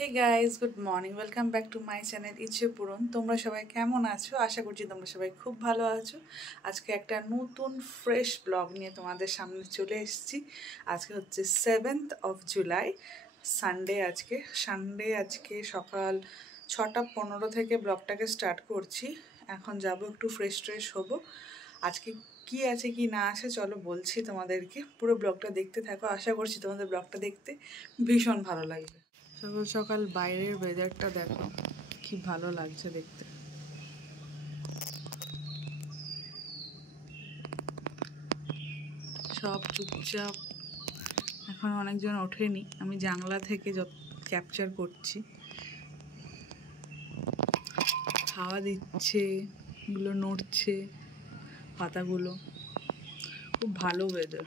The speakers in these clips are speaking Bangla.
Hey guys, good morning, welcome back to my channel ইচ্ছে পূরণ। তোমরা সবাই কেমন আছো? আশা করছি তোমরা সবাই খুব ভালো আছো। আজকে একটা নতুন ফ্রেশ ব্লগ নিয়ে তোমাদের সামনে চলে এসেছি। আজকে হচ্ছে 7th of July, সানডে। আজকে সকাল 6:15 থেকে ব্লগটাকে স্টার্ট করছি। এখন যাব একটু ফ্রেশ হবো। আজকে কি আছে কি না আছে চলো বলছি তোমাদেরকে, পুরো ব্লগটা দেখতে থাকো। আশা করছি তোমাদের ব্লগটা দেখতে ভীষণ ভালো লাগবে। সকাল সকাল বাইরের ওয়েদারটা দেখো, কি ভালো লাগছে দেখতে। সব চুপচাপ, এখন অনেকজন ওঠেনি। আমি জানলা থেকে যত ক্যাপচার করছি, হাওয়া দিচ্ছে, এগুলো নড়ছে পাতাগুলো, খুব ভালো ওয়েদার।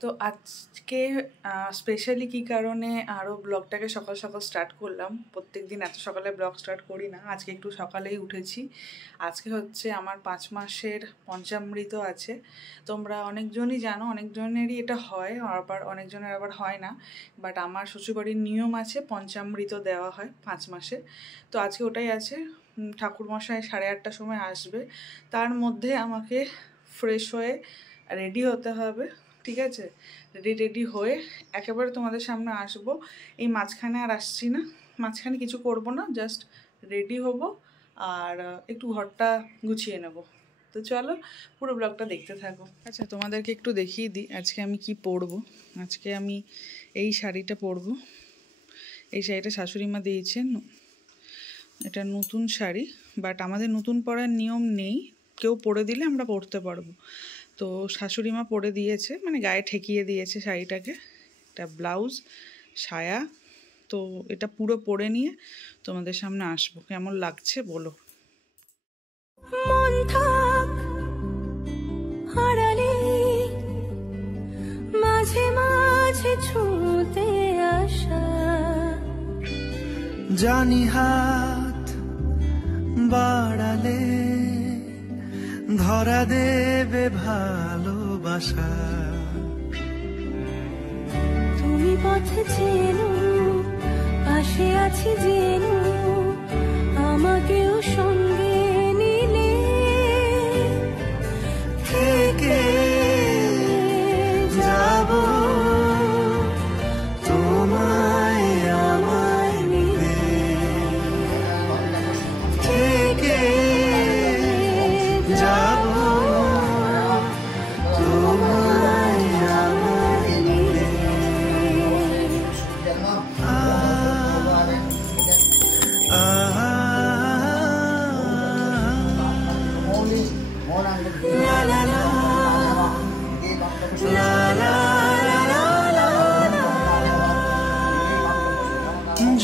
তো আজকে স্পেশালি কী কারণে আরও ব্লগটাকে সকাল সকাল স্টার্ট করলাম। প্রত্যেক দিন এত সকালে ব্লগ স্টার্ট করি না, আজকে একটু সকালেই উঠেছি। আজকে হচ্ছে আমার 5 মাসের পঞ্চামৃত আছে। তোমরা অনেকজনই জানো, অনেকজনেরই এটা হয়, আবার অনেকজনের আবার হয় না। বাট আমার শ্বশুরবাড়ির নিয়ম আছে, পঞ্চামৃত দেওয়া হয় 5 মাসে। তো আজকে ওটাই আছে। ঠাকুরমশাই 8:30টার সময় আসবে, তার মধ্যে আমাকে ফ্রেশ হয়ে রেডি হতে হবে। ঠিক আছে, রেডি হয়ে একেবারে তোমাদের সামনে আসবো। এই মাঝখানে আর আসছি না, মাঝখানে কিছু করব না, জাস্ট রেডি হব আর একটু ঘরটা গুছিয়ে নেব। তো চলো পুরো ব্লগটা দেখতে থাকো। আচ্ছা, তোমাদেরকে একটু দেখিয়ে দিই আজকে আমি কি পরবো। আজকে আমি এই শাড়িটা পরবো। এই শাড়িটা শাশুড়ি মা দিয়েছেন, এটা নতুন শাড়ি। বাট আমাদের নতুন পরার নিয়ম নেই, কেউ পরে দিলে আমরা পরতে পারবো। তো শাশুড়ি মা পরে দিয়েছে, মানে গায়ে ঠেকিয়ে দিয়েছে শাড়িটাকে। এটা ব্লাউজ, সায়া। তো এটা পুরো পরে নিয়ে তোমাদের সামনে আসবো। কেমন লাগছে বলো। মন থাক হারালে মাঝে মাঝে ছুঁতে আসা, জানি হাত বাড়ালে ধরা দেবে ভালোবাসা। তুমি পথে চেনো, পাশে আছি জেনো, আমাকেও সঙ্গে নিলে থেকে যাব তোমায় আমায় নিলে, থেকে যাব তোমায় আমায় নিলে।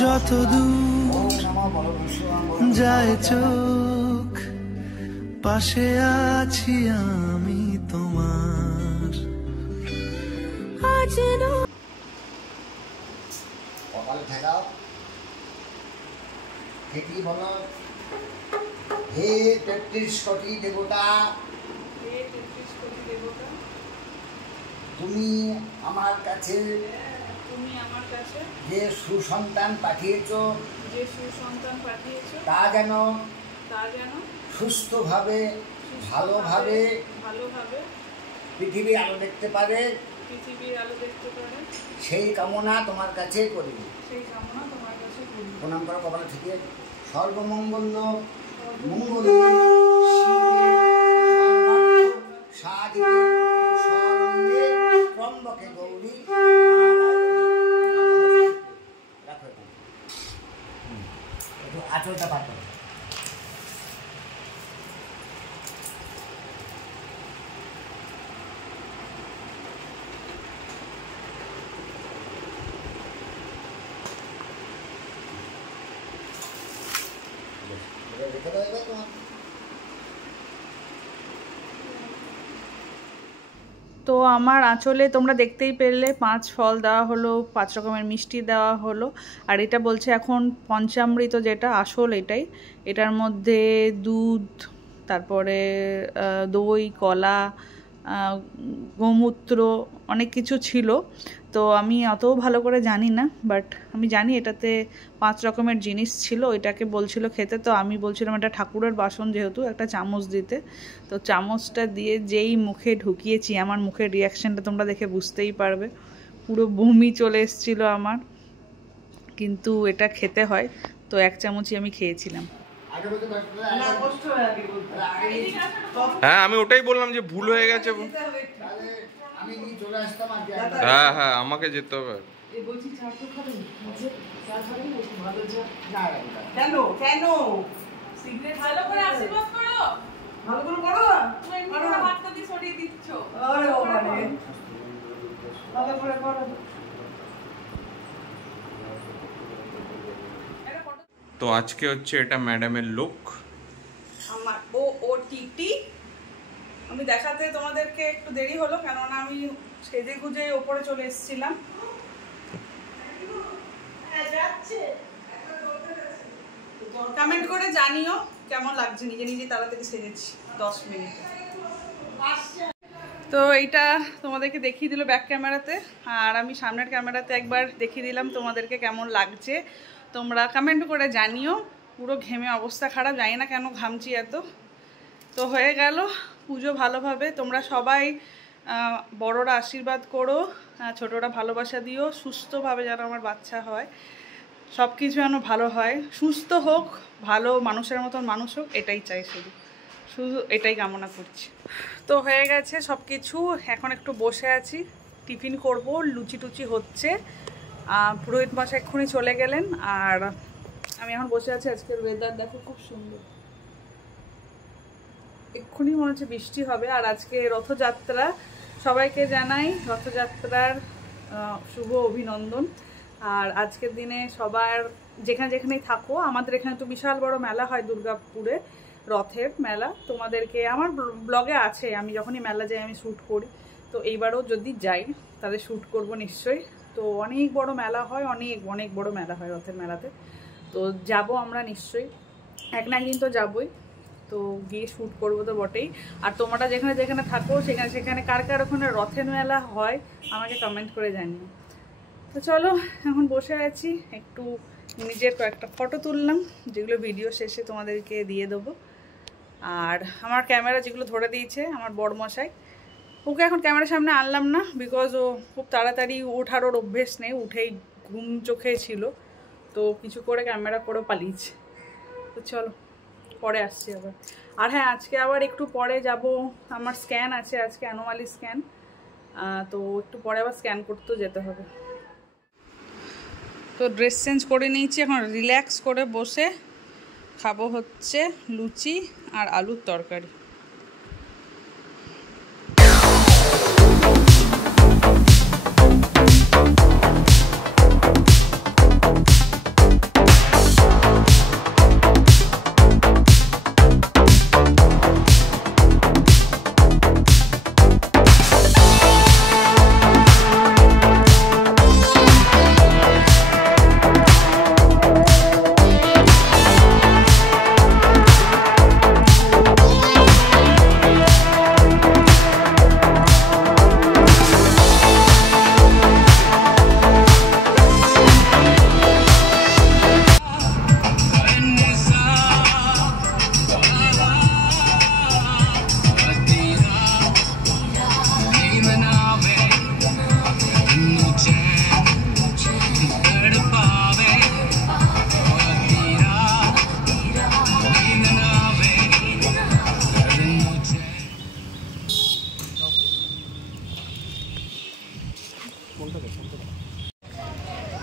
যত দূর যায় চোখ, পাশে আছি আমি তোমার। আজ কপালে ঠেকাও, ঠিকই বলো। হে 33 কোটি দেবতা, তুমি আমার কাছে যে সুসন্তান পাঠিয়েছো, তা যেন সুস্থভাবে ভালোভাবে পৃথিবীর আলো দেখতে পারে, সেই কামনা তোমার কাছে করি। প্রণাম করো কপালে থেকে। সর্বমঙ্গল মঙ্গল সাধিকে শরণ্যে ত্রম্বকে গৌরী। রাখো একটু আঁচলটা পাঠ করো। তো আমার আঁচলে তোমরা দেখতেই পেলে 5 ফল দেওয়া হলো, 5 রকমের মিষ্টি দেওয়া হলো। আর এটা বলছে এখন পঞ্চামৃত, যেটা আসল এটাই। এটার মধ্যে দুধ, তারপরে দই, কলা, গোমূত্র, অনেক কিছু ছিল। তো আমি অতও ভালো করে জানি না, বাট আমি জানি এটাতে 5 রকমের জিনিস ছিল। এটাকে বলছিল খেতে, তো আমি বলছিলাম এটা ঠাকুরের বাসন যেহেতু একটা চামচ দিতে। তো চামচটা দিয়ে যেই মুখে ঢুকিয়েছি, আমার মুখের রিয়াকশানটা তোমরা দেখে বুঝতেই পারবে, পুরো বমি চলে এসেছিলো আমার। কিন্তু এটা খেতে হয়, তো 1 চামচই আমি খেয়েছিলাম। হ্যাঁ আমি ওটাই বললাম যে ভুল হয়ে গেছে। হ্যাঁ হ্যাঁ আমাকে যেতে হবে। তো আজকে হচ্ছে এটা ম্যাডামের লুক। আমার ও টিটি। আমি দেখাতে তোমাদেরকে একটু দেরি হলো, কেননা আমি সেজে গুজে ওপরে চলে এসেছিলাম। কমেন্ট করে জানিও কেমন লাগছে, নিজে নিজে তাড়াতাড়ি সেজেছি 10 মিনিটে। তো এইটা তোমাদেরকে দেখিয়ে দিল ব্যাক ক্যামেরাতে, আর আমি সামনের ক্যামেরাতে একবার দেখিয়ে দিলাম তোমাদেরকে কেমন লাগছে। তোমরা কমেন্ট করে জানিও। পুরো ঘেমে অবস্থা খারাপ, জানি না কেন ঘামছি এত। তো হয়ে গেল পুজো ভালোভাবে। তোমরা সবাই বড়রা আশীর্বাদ করো, ছোটরা ভালোবাসা দিও, সুস্থভাবে যেন আমার বাচ্চা হয়, সব কিছু যেন ভালো হয়, সুস্থ হোক, ভালো মানুষের মতন মানুষ হোক, এটাই চাই, শুধু এটাই কামনা করছি। তো হয়ে গেছে সব কিছু, এখন একটু বসে আছি, টিফিন করব। লুচি টুচি হচ্ছে, পুরোহিত মশাই এক্ষুনি চলে গেলেন, আর আমি এখন বসে আছি। আজকের ওয়েদার দেখো খুব সুন্দর, এক্ষুনি মনে হচ্ছে বৃষ্টি হবে। আর আজকে রথযাত্রা, সবাইকে জানাই রথযাত্রার শুভ অভিনন্দন। আর আজকের দিনে সবার যেখানে যেখানেই থাকো, আমাদের এখানে তো বিশাল বড় মেলা হয় দুর্গাপুরে, রথের মেলা। তোমাদেরকে আমার ব্লগে আছে, আমি যখনই মেলা যাই আমি শ্যুট করি। তো এইবারও যদি যাই তাহলে শ্যুট করব নিশ্চয়ই। তো অনেক বড় মেলা হয়, অনেক অনেক বড় মেলা হয় রথের মেলাতে। তো যাব আমরা নিশ্চয়ই, এক না একদিন তো যাবই। তো গিয়ে শ্যুট করবো তো বটেই। আর তোমরা যেখানে যেখানে থাকো সেখানে সেখানে কার কার ওখানে রথের মেলা হয় আমাকে কমেন্ট করে জানিও। তো চলো এখন বসে আছি, একটু নিজের কয়েকটা ফটো তুললাম, যেগুলো ভিডিও শেষে তোমাদেরকে দিয়ে দেবো। আর আমার ক্যামেরা যেগুলো ধরে দিয়েছে আমার বড়মশাই, ওকে এখন ক্যামেরার সামনে আনলাম না, বিকজ ও খুব তাড়াতাড়ি ওঠার ওর অভ্যেস নেই, উঠেই ঘুম চোখে ছিল, তো কিছু করে ক্যামেরা করে পালিয়েছে। তো চলো পরে আসছি আবার। আর হ্যাঁ, আজকে আবার একটু পরে যাব, আমার স্ক্যান আছে আজকে, অ্যানোমালি স্ক্যান। তো একটু পরে আবার স্ক্যান করতেও যেতে হবে। তো ড্রেস চেঞ্জ করে নিয়েছি, এখন রিল্যাক্স করে বসে খাবো হচ্ছে লুচি আর আলুর তরকারি।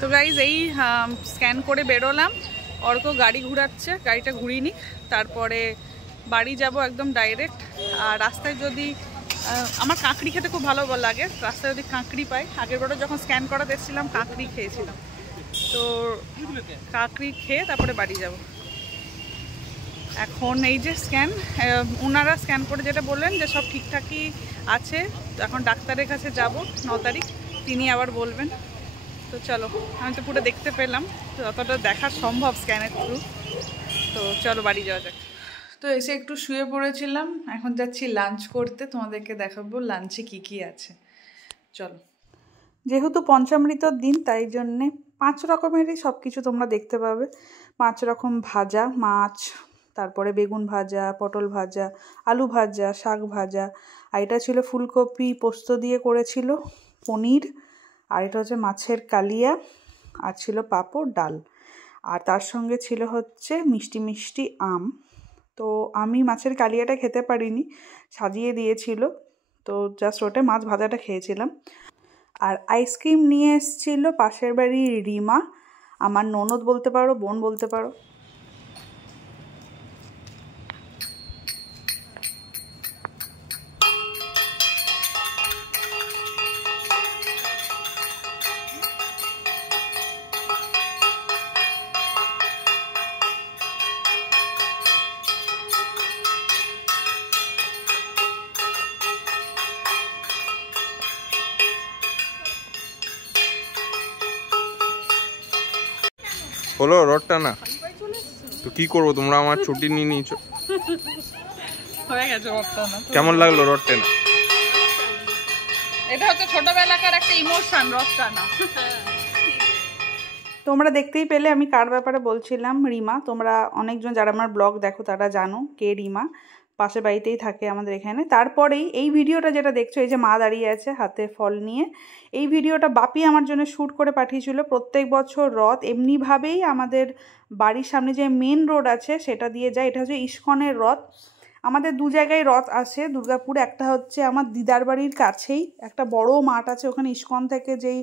তো গাইজ এই স্ক্যান করে বেরোলাম, অর্ক গাড়ি ঘুরাচ্ছে, গাড়িটা ঘুরিয়ে নিক, তারপরে বাড়ি যাব একদম ডাইরেক্ট। আর রাস্তায় যদি আমার কাঁকড়ি খেতে খুব ভালো লাগে, রাস্তায় যদি কাঁকড়ি পাই, আগের বারে যখন স্ক্যান করাতে এসেছিলাম কাঁকড়ি খেয়েছিলাম, তো কাঁকড়ি খেয়ে তারপরে বাড়ি যাব। এখন এই যে স্ক্যান, ওনারা স্ক্যান করে যেটা বললেন যে সব ঠিকঠাকই আছে, এখন ডাক্তারের কাছে যাব 9 তারিখ, তিনি আবার বলবেন। তো চলো, আমি তো পুরো দেখতে পেলাম, যতটা দেখা সম্ভব স্ক্যানের থ্রু। তো চলো বাড়ি যাওয়া যাক। তো এসে একটু শুয়ে পড়েছিলাম, এখন যাচ্ছি লাঞ্চ করতে, তোমাদেরকে দেখাবো লাঞ্চে কি কি আছে। চলো। যেহেতু পঞ্চামৃতর দিন তাই জন্যে 5 রকমেরই সব কিছু তোমরা দেখতে পাবে। 5 রকম ভাজা, মাছ, তারপরে বেগুন ভাজা, পটল ভাজা, আলু ভাজা, শাক ভাজা, আর এটা ছিল ফুলকপি পোস্ত দিয়ে করেছিল, পনির, আর এটা হচ্ছে মাছের কালিয়া, আর ছিল পাঁপড়, ডাল, আর তার সঙ্গে ছিল হচ্ছে মিষ্টি মিষ্টি আম। তো আমি মাছের কালিয়াটা খেতে পারিনি, সাজিয়ে দিয়েছিল, তো জাস্ট ওটা মাছ ভাজাটা খেয়েছিলাম। আর আইসক্রিম নিয়ে এসেছিল পাশের বাড়ির রিমা, আমার ননদ বলতে পারো, বোন বলতে পারো। হলো রডটা না তো কি করবো, তোমরা আমার ছুটি নিয়ে নিয়েছো। হয়ে গেছে রডটা না। কেমন লাগলো রডটা না? এটা হচ্ছে ছোটবেলাকার একটা ইমোশন, রডটা না। তোমরা দেখতেই পেলে আমি কার ব্যাপারে বলছিলাম, রিমা। তোমরা অনেকজন যারা আমার ব্লগ দেখো তারা জানো কে রিমা, পাশের বাড়িতেই থাকে আমাদের এখানে। তারপরেই এই ভিডিওটা যেটা দেখছো, এই যে মা দাঁড়িয়ে আছে হাতে ফল নিয়ে, এই ভিডিওটা বাপি আমার জন্য শ্যুট করে পাঠিয়েছিল। প্রত্যেক বছর রথ এমনিভাবেই আমাদের বাড়ির সামনে যে মেন রোড আছে সেটা দিয়ে যায়। এটা হচ্ছে ইস্কনের রথ। আমাদের 2 জায়গায় রথ আসে দুর্গাপুরে। একটা হচ্ছে আমার দিদার বাড়ির কাছেই একটা বড় মাঠ আছে, ওখানে ইস্কন থেকে যেই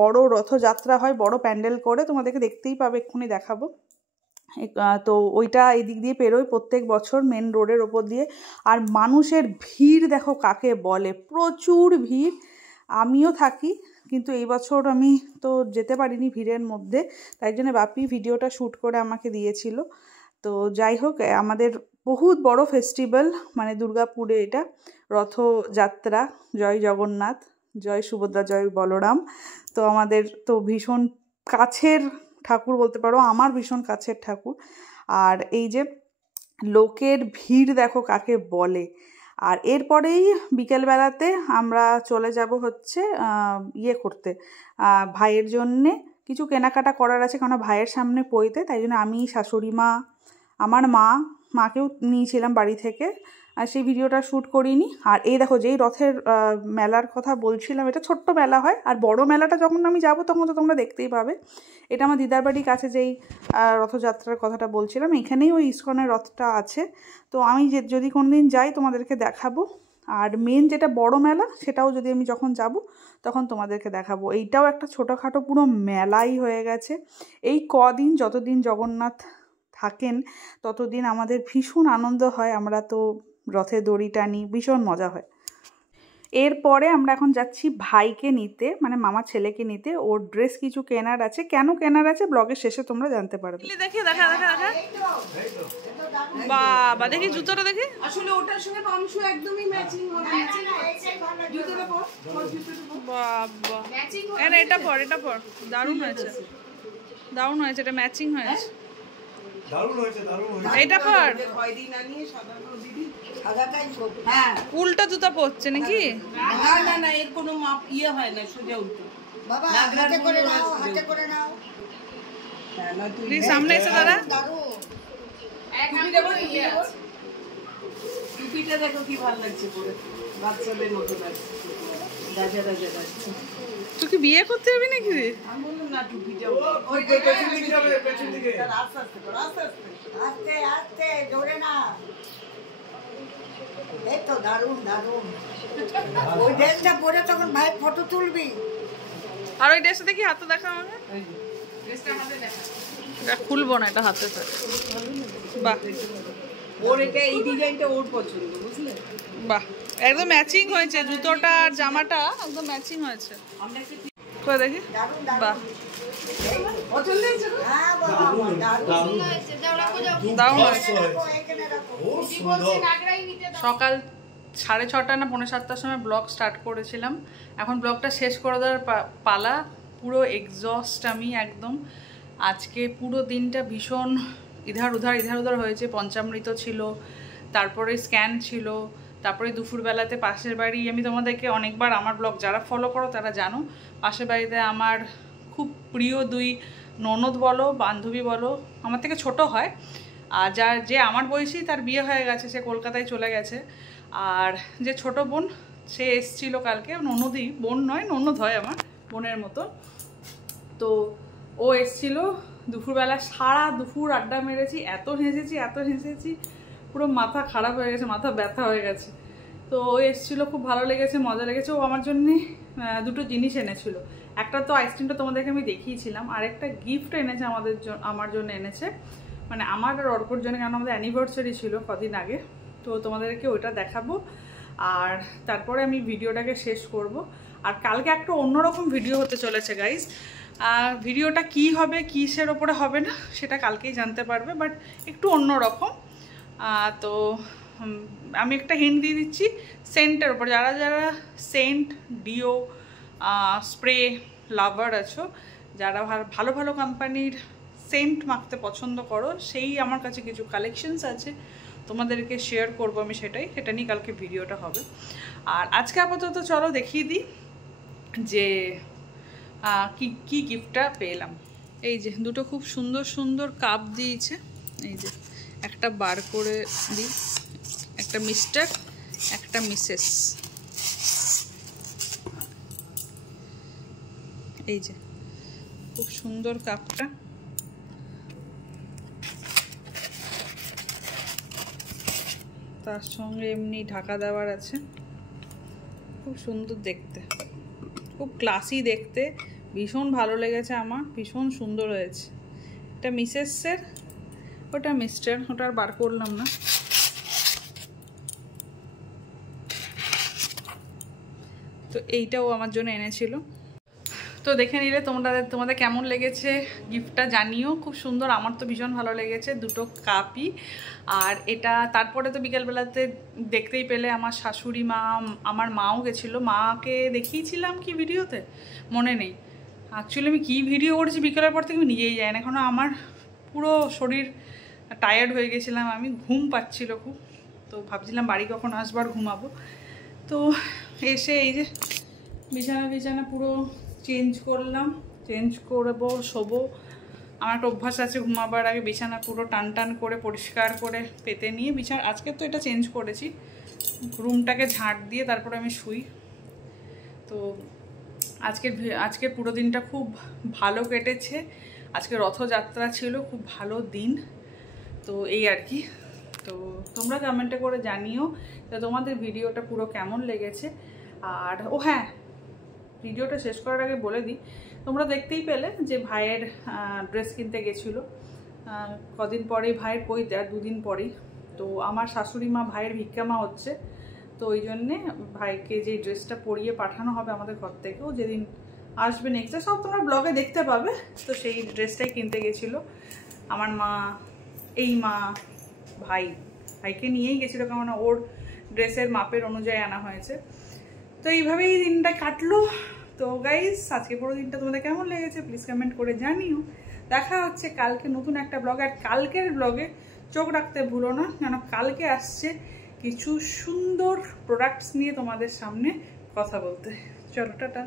বড় রথযাত্রা হয়, বড় প্যান্ডেল করে, তোমাদেরকে দেখতেই পাবে, এক্ষুনি দেখাবো। তো ওইটা এই দিক দিয়ে পেরোয় প্রত্যেক বছর মেন রোডের ওপর দিয়ে। আর মানুষের ভিড় দেখো কাকে বলে, প্রচুর ভিড়। আমিও থাকি, কিন্তু এই বছর আমি তো যেতে পারিনি ভিড়ের মধ্যে, তাই জন্য বাপি ভিডিওটা শ্যুট করে আমাকে দিয়েছিল। তো যাই হোক, আমাদের বহুত বড় ফেস্টিভ্যাল, মানে দুর্গাপুরে এটা রথযাত্রা। জয় জগন্নাথ, জয় সুভদ্রা, জয় বলরাম। তো আমাদের তো ভীষণ কাছের ঠাকুর বলতে পারো, আমার ভীষণ কাছের ঠাকুর। আর এই যে লোকের ভিড় দেখো কাকে বলে। আর এরপরেই বিকেলবেলাতে আমরা চলে যাব হচ্ছে ইয়ে করতে, ভাইয়ের জন্যে কিছু কেনাকাটা করার আছে, কারণ ভাইয়ের সামনে পইতে, তাই জন্য আমি, শাশুড়ি মা, আমার মাকেও নিয়েছিলাম বাড়ি থেকে, আর সেই ভিডিওটা শ্যুট করিনি। আর এই দেখো যেই রথের মেলার কথা বলছিলাম, এটা ছোট্ট মেলা হয়, আর বড় মেলাটা যখন আমি যাব তখন তো তোমরা দেখতেই পাবে। এটা আমার দিদার বাড়ির কাছে যেই রথযাত্রার কথাটা বলছিলাম, এখানেই ওই ইস্কনের রথটা আছে। তো আমি যদি কোনোদিন যাই তোমাদেরকে দেখাবো। আর মেন যেটা বড় মেলা, সেটাও যদি আমি যখন যাব তখন তোমাদেরকে দেখাবো। এইটাও একটা ছোটোখাটো পুরো মেলাই হয়ে গেছে। এই কদিন, যতদিন জগন্নাথ থাকেন ততদিন আমাদের ভীষণ আনন্দ হয়, আমরা তো রথে দড়ি টানি, ভীষণ মজা হয়। এরপরে আমরা এখন যাচ্ছি ভাইকে নিতে, মানে মামার ছেলেকে নিতে। ওর ড্রেস কিছু কেনার আছে, কেন কেনার আছে ব্লগের শেষে তোমরা জানতে পারবে। দেখি দেখা দেখা দেখা, বাবা দেখি জুতোটা দেখি, আসলে ওটার সঙ্গে পামশু একদমই ম্যাচিং হবে। জুতোটা পর, বাবা এর এটা পর, এটা পর, দারুণ হয়েছে, দারুণ হয়েছে, এটা ম্যাচিং হয়েছে, দারুণ হয়েছে, দারুণ হয়েছে। এটা পর খয়েরি না নিয়ে সাদা দিদি, সাদাটাই পর। হ্যাঁ, উল্টো জুতো পরছে নাকি? না না না, এর কোনো মাপ ইয়ে হয় না, সোজা উল্টো। বাবা হাতে করে নাও, হাতে করে নাও। হ্যাঁ না, তুই সামনে এসে দাঁড়া। দারুণ এক হাতে করে ইয়ে আছে। টুপিটা দেখো কি ভালো লাগছে পরে, বাচ্চাদের মতো লাগছে, রাজা রাজা লাগছে। তুই কি বিয়ে করতে যাবি নাকি? আমি বললাম না, টুপিটা ওই পেছন দিকে যাবে, পেছন দিকে। আস্তে আস্তে করো, আস্তে আস্তে, আস্তে আস্তে, জোরে না। এই তো দারুণ দারুণ। ওই ড্রেসটা পরে তখন ভাই ফটো তুলবি। আর ওই ড্রেসটা দেখি হাতে দেখা আমাকে, ড্রেসটা হাতে দেখা। এটা খুলবো না, এটা হাতে থাকে। বাহ, ওর এটা এই ডিজাইনটা ওর পছন্দ, বুঝলে? বাহ, একদম ম্যাচিং হয়েছে, জুতোটা আর জামাটা একদম ম্যাচিং হয়েছে। কই দেখি, বাহ পছন্দ হয়েছে। হ্যাঁ বাবা, দারুণ হয়েছে, দারুণ হয়েছে। সকাল 6:30 না 6:45 সময় ব্লগ স্টার্ট করেছিলাম। এখন ব্লগটা শেষ করে দেওয়ার পালা। পুরো এক্সস্ট আমি একদম। আজকে পুরো দিনটা ভীষণ ইধার উধার হয়েছে। পঞ্চামৃত ছিল, তারপরে স্ক্যান ছিল, তারপরে দুপুরবেলাতে পাশের বাড়ি, আমি তোমাদেরকে অনেকবার আমার ব্লগ যারা ফলো করো তারা জানো, পাশের বাড়িতে আমার খুব প্রিয় 2 ননদ বলো বান্ধবী বলো, আমার থেকে ছোট হয়, আর যে আমার বয়সী তার বিয়ে হয়ে গেছে, সে কলকাতায় চলে গেছে। আর যে ছোট বোন সে এসছিল কালকে, ননদই, বোন নয় ননদ হয় আমার বোনের মতো। তো ও এসছিল দুপুরবেলা, সারা দুপুর আড্ডা মেরেছি, এত হেসেছি পুরো মাথা খারাপ হয়ে গেছে, মাথা ব্যথা হয়ে গেছে। তো ও এসেছিলো, খুব ভালো লেগেছে, মজা লেগেছে। ও আমার জন্যে 2টো জিনিস এনেছিল। একটা তো আইসক্রিমটা তোমাদেরকে আমি দেখিয়েছিলাম, আর একটা গিফট এনেছে আমার জন্য এনেছে, মানে আমার আর অর্কর জন্য, কারণ আমাদের অ্যানিভার্সারি ছিল কদিন আগে। তো তোমাদেরকে ওইটা দেখাবো, আর তারপরে আমি ভিডিওটাকে শেষ করব। আর কালকে একটা অন্যরকম ভিডিও হতে চলেছে গাইজ। ভিডিওটা কি হবে, কিসের ওপরে হবে না সেটা কালকেই জানতে পারবে, বাট একটু অন্যরকম। তো আমি একটা হিন্ট দিয়ে দিচ্ছি সেন্টের ওপর। যারা যারা সেন্ট, ডিও, স্প্রে লাভার আছো, যারা ভালো ভালো কোম্পানির সেন্ট মাখতে পছন্দ করো, সেই আমার কাছে কিছু কালেকশনস আছে, তোমাদেরকে শেয়ার করবো আমি, সেটা নিয়ে কালকে ভিডিওটা হবে। আর আজকে আপাতত চলো দেখিয়ে দিই যে কি গিফটটা পেলাম। এই যে 2টো খুব সুন্দর সুন্দর কাপ দিয়েছে, এই যে একটা বার করে দিই, একটা মিস্টার, একটা মিসেস। এই যে খুব সুন্দর কাপটা, তার সঙ্গে এমনি ঢাকা দেওয়ার আছে, খুব সুন্দর দেখতে, খুব ক্লাসি দেখতে, ভীষণ ভালো লেগেছে আমার, ভীষণ সুন্দর হয়েছে। এটা মিসেসের, ওটা মিস্টার, ওটা আর বার করলাম না। তো এইটাও আমার জন্য এনেছিল। তো দেখে নিলে তোমাদের কেমন লেগেছে গিফটটা জানিও, খুব সুন্দর, আমার তো ভীষণ ভালো লেগেছে। 2টো কাপই। আর এটা তারপরে তো বিকেলবেলাতে দেখতেই পেলে আমার শাশুড়ি মা, আমার মাও গেছিলো, মাকে দেখিয়েছিলাম কি ভিডিওতে মনে নেই। অ্যাকচুয়ালি আমি কী ভিডিও করেছি বিকেলের পর থেকে আমি নিজেই যাই না, এখন আমার পুরো শরীর টায়ার্ড হয়ে গেছিলাম, আমি ঘুম পাচ্ছিল খুব। তো ভাবছিলাম বাড়ি কখন আসবার ঘুমাবো। তো এসে এই যে বিছানা পুরো চেঞ্জ করলাম, চেঞ্জ করবো, শোবো। আমার একটা অভ্যাস আছে ঘুমাবার আগে বিছানা পুরো টান করে পরিষ্কার করে পেতে নিয়ে বিছানা, আজকে তো এটা চেঞ্জ করেছি, রুমটাকে ঝাঁট দিয়ে তারপরে আমি শুই। তো আজকে পুরো দিনটা খুব ভালো কেটেছে। আজকে রথযাত্রা ছিল, খুব ভালো দিন। তো এই আর কি। তো তোমরা কমেন্টে করে জানিও যে তোমাদের ভিডিওটা পুরো কেমন লেগেছে। আর ও হ্যাঁ, ভিডিওটা শেষ করার আগে বলে দিই, তোমরা দেখতেই পেলে যে ভাইয়ের ড্রেস কিনতে গেছিলো কদিন পরেই, ভাইয়ের কইতে আর 2 দিন পরেই। তো আমার শাশুড়ি মা ভাইয়ের ভিক্ষামা হচ্ছে, তো ওই জন্যে ভাইকে যে ড্রেসটা পরিয়ে পাঠানো হবে আমাদের ঘর থেকেও, যেদিন আসবে নেক্সট ডে, সব তোমরা ব্লগে দেখতে পাবে। তো সেই ড্রেসটাই কিনতে গেছিলো আমার মা, এই মা, ভাইকে নিয়েই গেছিলো, কারণ ওর ড্রেসের মাপের অনুযায়ী আনা হয়েছে। তো এইভাবেই দিনটা কাটলো। তো গাইজ, আজকে পুরো দিনটা তোমাদের কেমন লেগেছে প্লিজ কমেন্ট করে জানিও। দেখা হচ্ছে কালকে নতুন একটা ব্লগ। আর কালকের ব্লগে চোখ রাখতে ভুলো না, কেন কালকে আসছে কিছু সুন্দর প্রোডাক্টস নিয়ে তোমাদের সামনে কথা বলতে। চলো টাটা।